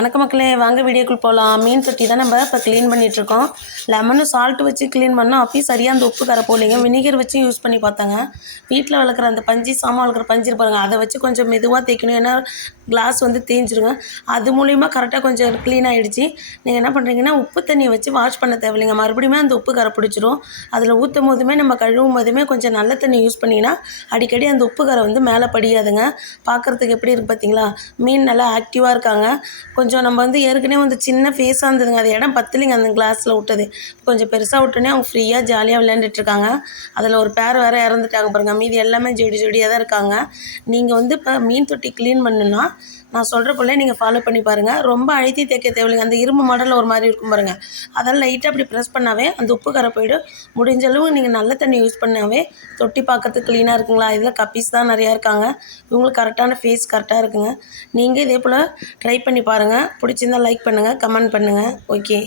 வணக்கம் மக்களே, வாங்க வீடியோக்குள் போகலாம். மீன் தொட்டி தான் நம்ம இப்போ க்ளீன் பண்ணிகிட்ருக்கோம். லெமனும் சால்ட்டு வச்சு க்ளீன் பண்ணோம். அப்பயும் சரியாக அந்த உப்பு கரை போகலைங்க. வினிகர் வச்சு யூஸ் பண்ணி பார்த்தாங்க. வீட்டில் வளர்க்குற அந்த பஞ்சு சாமான் வளர்க்குற பஞ்சு இருப்பாருங்க, அதை வச்சு கொஞ்சம் மெதுவாக தேய்க்கணும். ஏன்னா கிளாஸ் வந்து தேய்ஞ்சிருங்க. அது மூலிமா கரெக்டாக கொஞ்சம் க்ளீன் ஆகிடுச்சு. நீங்கள் என்ன பண்ணுறீங்கன்னா, உப்பு தண்ணியை வச்சு வாஷ் பண்ண தேவையில்லைங்க. மறுபடியும் அந்த உப்பு கரை பிடிச்சிரும். அதில் ஊற்றும் போதுமே நம்ம கழுவும் போதுமே கொஞ்சம் நல்ல தண்ணி யூஸ் பண்ணிங்கன்னா அடிக்கடி அந்த உப்பு கரை வந்து மேலே படியாதுங்க. பார்க்குறதுக்கு எப்படி இருக்குது பார்த்தீங்களா? மீன் நல்லா ஆக்டிவாக இருக்காங்க. கொஞ்சம் நம்ம வந்து ஏற்கனவே வந்து சின்ன ஃபேஸாக இருந்ததுங்க, அது இடம் பத்தலைங்க அந்த கிளாஸில் விட்டது. கொஞ்சம் பெருசாக விட்டோன்னே அவங்க ஃப்ரீயாக ஜாலியாக விளையாண்டுட்ருக்காங்க. அதில் ஒரு பேர் வேறு இறந்துட்டாங்க பாருங்க. மீதி எல்லாமே ஜோடி ஜோடியாக தான் இருக்காங்க. நீங்கள் வந்து இப்போ மீன் தொட்டி க்ளீன் பண்ணுன்னா நான் சொல்கிற போல நீங்கள் ஃபாலோ பண்ணி பாருங்கள். ரொம்ப அழுத்தி தேய்க்க தேவையில்லைங்க. அந்த இரும்பு மாடலில் ஒரு மாதிரி இருக்கும் பாருங்கள், அதெல்லாம் லைட்டாக அப்படி ப்ரெஸ் பண்ணாவே அந்த உப்பு கரை போய்டும். முடிஞ்ச அளவு நீங்கள் நல்ல தண்ணி யூஸ் பண்ணாவே தொட்டி பார்க்கறதுக்கு க்ளீனாக இருக்குங்களா. இதில் கப்பீஸ் தான் நிறையா இருக்காங்க. இவங்களுக்கு கரெக்டான ஃபேஸ் கரெக்டாக இருக்குங்க. நீங்கள் இதே போல் ட்ரை பண்ணி பாருங்கள். பிடிச்சிருந்தால் லைக் பண்ணுங்கள், கமெண்ட் பண்ணுங்கள். ஓகே.